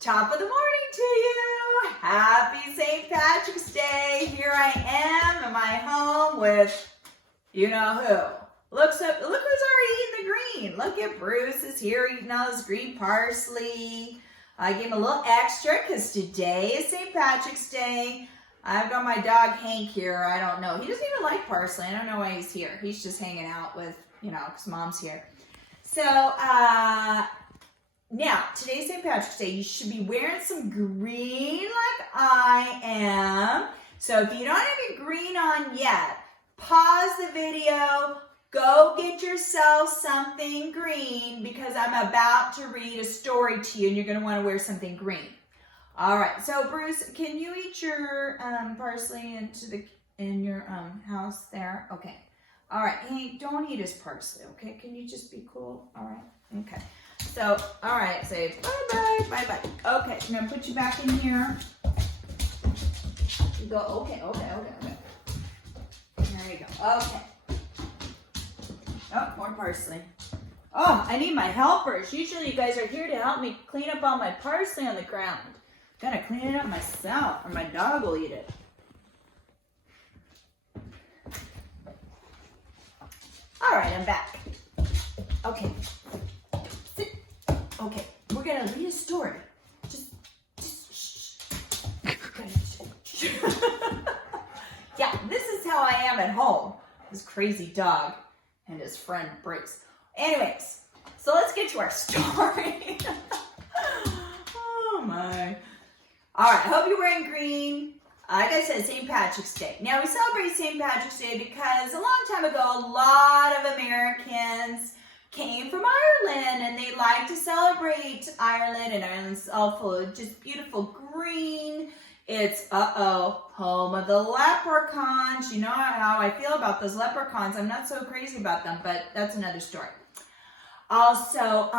Top of the morning to you. Happy St. Patrick's Day. Here I am in my home with you know who. Look who's already eating the green. Look at Bruce is here eating all his green parsley. I gave him a little extra because today is St. Patrick's Day. I've got my dog Hank here. I don't know. He doesn't even like parsley. I don't know why he's here. He's just hanging out with, because Mom's here. So, now, today's St. Patrick's Day. You should be wearing some green like I am. So if you don't have your green on yet, pause the video, go get yourself something green because I'm about to read a story to you and you're going to want to wear something green. All right, so Bruce, can you eat your parsley in your house there? Okay. All right, Hank, don't eat his parsley, okay? Can you just be cool? All right, okay. So, all right, say bye-bye, bye-bye. Okay, I'm gonna put you back in here. You go, okay. There you go, okay. Oh, more parsley. Oh, I need my helpers. Usually you guys are here to help me clean up all my parsley on the ground. Gotta clean it up myself, or my dog will eat it. All right, I'm back. Okay. Sit. Okay, we're gonna read a story. Just shh. Yeah, this is how I am at home. This crazy dog and his friend Bruce. Anyways, so let's get to our story. Oh my. All right, I hope you're wearing green. Like I said, St. Patrick's Day. Now, we celebrate St. Patrick's Day because a long time ago, a lot of Americans came from Ireland and they like to celebrate Ireland, and Ireland's all full of just beautiful green. It's, home of the leprechauns. You know how I feel about those leprechauns. I'm not so crazy about them, but that's another story. Also,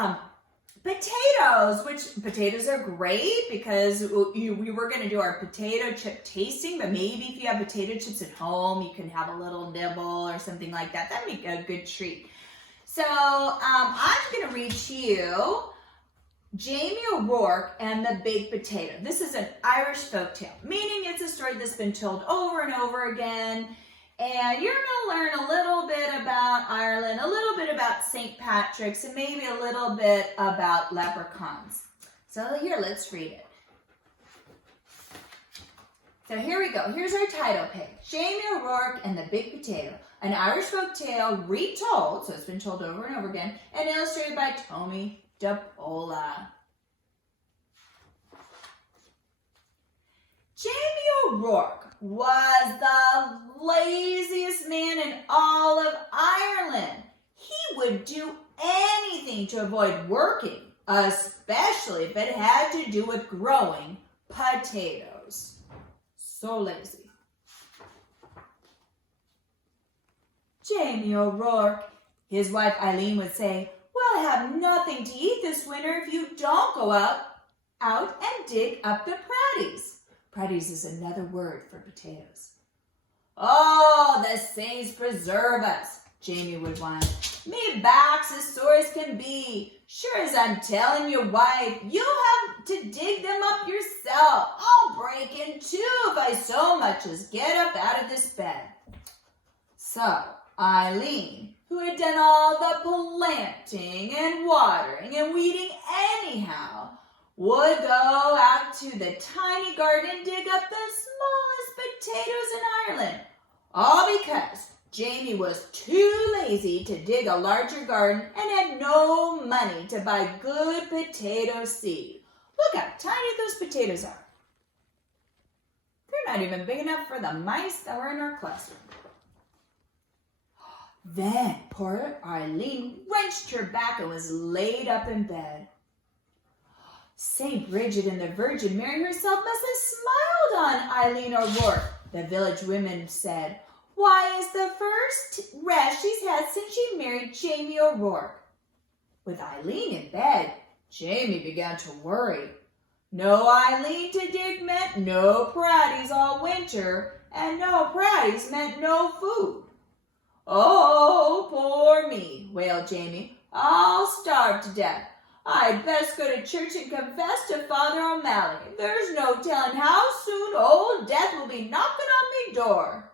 potatoes, which potatoes are great because we were going to do our potato chip tasting, but maybe if you have potato chips at home, you can have a little nibble or something like that. That'd be a good treat. So I'm going to read to you Jamie O'Rourke and the Big Potato. This is an Irish folktale, meaning it's a story that's been told over and over again. And you're going to learn a little bit about Ireland, a little bit about St. Patrick's, and maybe a little bit about leprechauns. So here, let's read it. So here we go. Here's our title page. Jamie O'Rourke and the Big Potato, an Irish folktale retold, so it's been told over and over again, and illustrated by Tommy DePola. Jamie O'Rourke was the laziest man in all of Ireland. He would do anything to avoid working, especially if it had to do with growing potatoes. So lazy. Jamie O'Rourke, his wife Eileen would say, "We'll have nothing to eat this winter if you don't go out and dig up the pratties." Pratties is another word for potatoes. "Oh, the saints preserve us," Jamie would whine. "Me back's as sore as can be. Sure as I'm telling your wife, you'll have to dig them up yourself. I'll break in two if I so much as get up out of this bed." So Eileen, who had done all the planting and watering and weeding anyhow, would go out to the tiny garden and dig up the smallest potatoes in Ireland. All because Jamie was too lazy to dig a larger garden and had no money to buy good potato seed. Look how tiny those potatoes are. They're not even big enough for the mice that were in our classroom. Then poor Eileen wrenched her back and was laid up in bed. St. Bridget and the Virgin Mary herself must have smiled on Eileen O'Rourke. The village women said, "Why, it's the first rest she's had since she married Jamie O'Rourke." With Eileen in bed, Jamie began to worry. No Eileen to dig meant no pratties all winter, and no pratties meant no food. "Oh, poor me," wailed Jamie. "I'll starve to death. I'd best go to church and confess to Father O'Malley. There's no telling how soon old Death will be knocking on me door.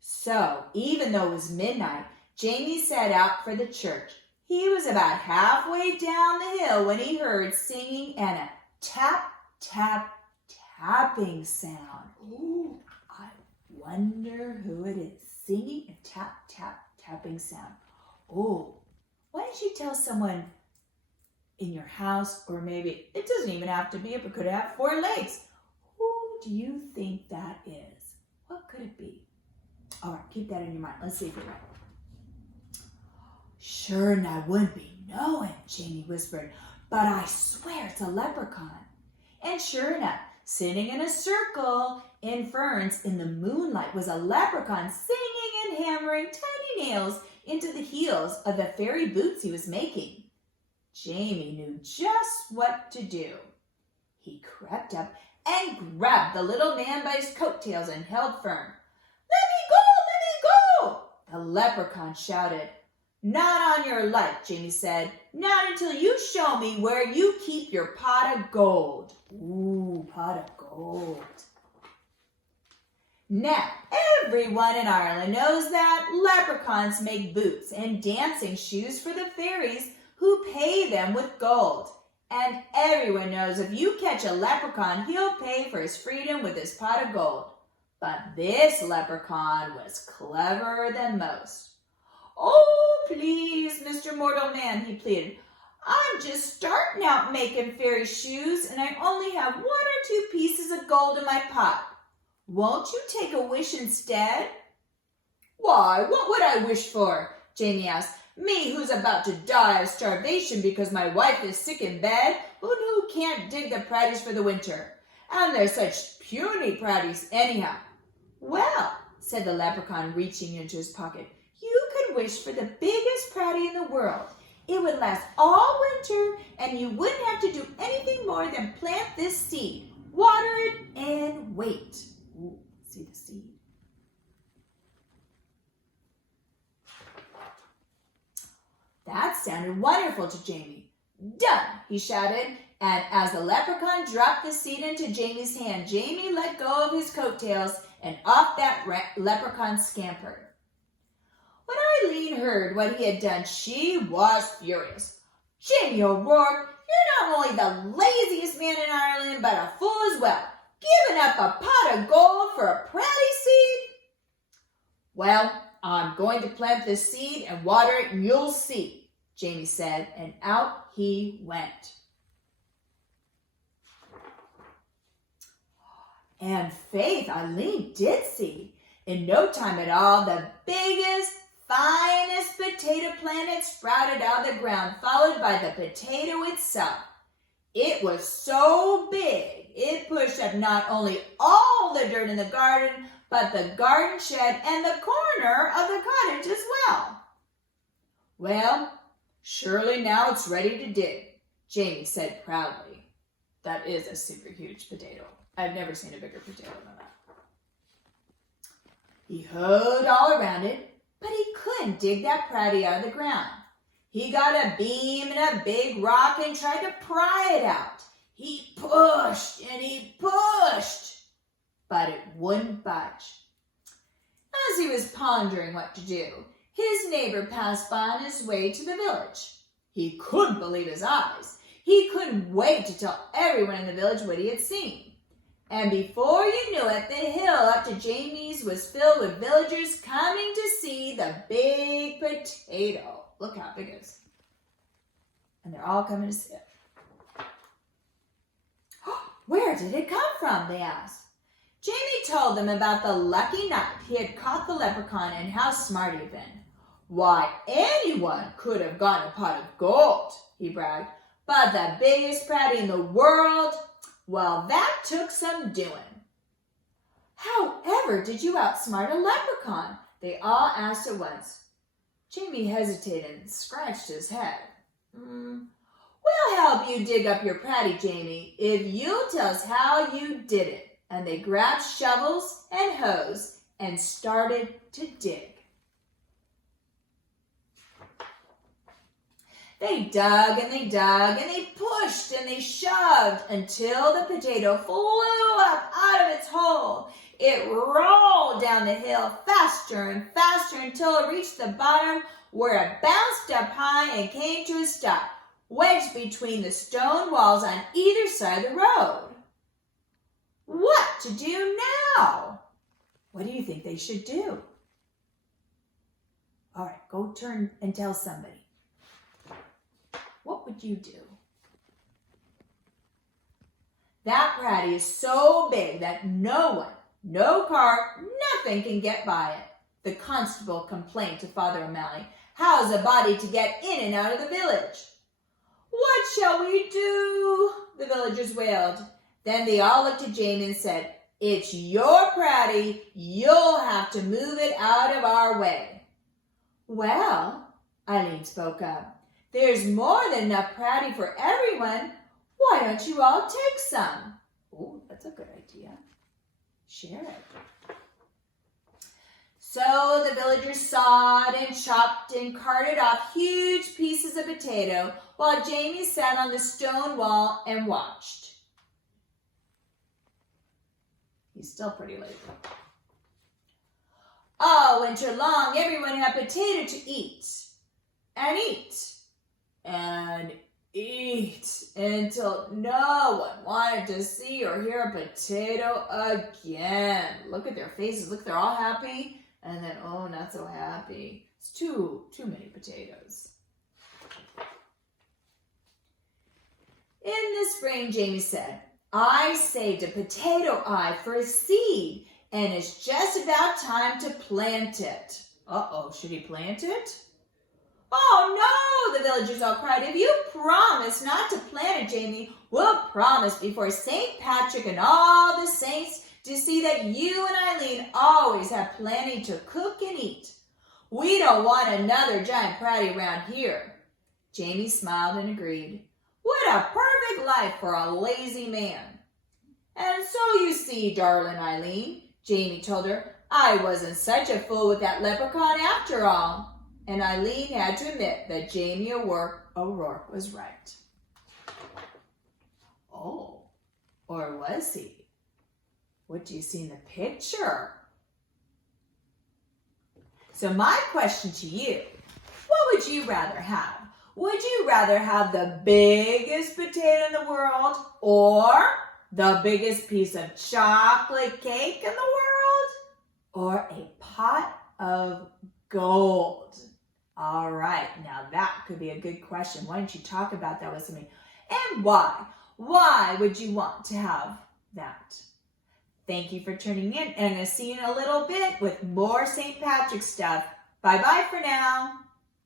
So, even though it was midnight, Jamie set out for the church. He was about halfway down the hill when he heard singing and a tap, tap, tapping sound. Ooh, I wonder who it is singing a tap, tap, tapping sound. Oh, why don't you tell someone in your house, or maybe it doesn't even have to be, it could have 4 legs. Who do you think that is? What could it be? All right, keep that in your mind. Let's see if you're right. Sure, and I wouldn't be knowing, Jamie whispered, but I swear it's a leprechaun. And sure enough, sitting in a circle in ferns in the moonlight was a leprechaun singing and hammering tiny nails into the heels of the fairy boots he was making. Jamie knew just what to do. He crept up and grabbed the little man by his coattails and held firm. Let me go, let me go! The leprechaun shouted. Not on your life, Jamie said. Not until you show me where you keep your pot of gold. Ooh, pot of gold. Now, everyone in Ireland knows that leprechauns make boots and dancing shoes for the fairies who pay them with gold. And everyone knows if you catch a leprechaun, he'll pay for his freedom with his pot of gold. But this leprechaun was cleverer than most. Oh, please, Mr. Mortal Man, he pleaded. I'm just starting out making fairy shoes, and I only have 1 or 2 pieces of gold in my pot. Won't you take a wish instead? Why, what would I wish for? Jamie asked. Me, who's about to die of starvation because my wife is sick in bed, and who can't dig the pratties for the winter. And they're such puny pratties anyhow. Well, said the leprechaun, reaching into his pocket, you could wish for the biggest pratty in the world. It would last all winter, and you wouldn't have to do anything more than plant this seed, water it, and wait. Ooh, see the seed. That sounded wonderful to Jamie. Done, he shouted, and as the leprechaun dropped the seed into Jamie's hand, Jamie let go of his coattails, and off that leprechaun scampered. When Eileen heard what he had done, she was furious. Jamie O'Rourke, you're not only the laziest man in Ireland, but a fool as well, giving up a pot of gold for a pratty seed. Well, I'm going to plant this seed and water it, and you'll see, Jamie said, and out he went. And faith, Eileen did see. In no time at all, the biggest, finest potato plant had sprouted out of the ground, followed by the potato itself. It was so big, it pushed up not only all the dirt in the garden, but the garden shed and the corner of the cottage as well. Well, surely now it's ready to dig, Jamie said proudly. That is a super huge potato. I've never seen a bigger potato than that. He hoed all around it, but he couldn't dig that pratty out of the ground. He got a beam and a big rock and tried to pry it out. He pushed and he pushed, but it wouldn't budge. As he was pondering what to do, his neighbor passed by on his way to the village. He couldn't believe his eyes. He couldn't wait to tell everyone in the village what he had seen. And before you knew it, the hill up to Jamie's was filled with villagers coming to see the big potato. Look how big it is. And they're all coming to see it. Where did it come from? They asked. Jamie told them about the lucky night he had caught the leprechaun and how smart he'd been. Why, anyone could have gotten a pot of gold, he bragged, but the biggest pratty in the world, well, that took some doing. However did you outsmart a leprechaun? They all asked at once. Jamie hesitated and scratched his head. We'll help you dig up your pratty, Jamie, if you'll tell us how you did it. And they grabbed shovels and hoes and started to dig. They dug and they dug and they pushed and they shoved until the potato flew up out of its hole. It rolled down the hill faster and faster until it reached the bottom, where it bounced up high and came to a stop, wedged between the stone walls on either side of the road. What to do now? What do you think they should do? All right, go turn and tell somebody. What would you do? That Pratty is so big that no one, no car, nothing can get by it. The constable complained to Father O'Malley. How's a body to get in and out of the village? What shall we do? The villagers wailed. Then they all looked at Jamie and said, It's your Pratty. You'll have to move it out of our way. Well, Eileen spoke up. There's more than enough Pratty for everyone. Why don't you all take some? Oh, that's a good idea. Share it. So the villagers sawed and chopped and carted off huge pieces of potato while Jamie sat on the stone wall and watched. He's still pretty lazy. All winter long, everyone had potato to eat and eat and eat until no one wanted to see or hear a potato again. Look at their faces. Look, they're all happy. And then, oh, not so happy. It's too many potatoes. In the spring, Jamie said, I saved a potato eye for a seed, and it's just about time to plant it. Uh-oh, should he plant it? Oh, no, the villagers all cried. If you promise not to plant it, Jamie, we'll promise before St. Patrick and all the saints to see that you and Eileen always have plenty to cook and eat. We don't want another giant Pratty around here. Jamie smiled and agreed. What a perfect life for a lazy man. And so you see, darling Eileen, Jamie told her, I wasn't such a fool with that leprechaun after all. And Eileen had to admit that Jamie O'Rourke was right. Oh, or was he? What do you see in the picture? So my question to you, what would you rather have? Would you rather have the biggest potato in the world or the biggest piece of chocolate cake in the world or a pot of gold? All right, now that could be a good question. Why don't you talk about that with me? And why? Why would you want to have that? Thank you for tuning in, and I'm going to see you in a little bit with more St. Patrick's stuff. Bye-bye for now.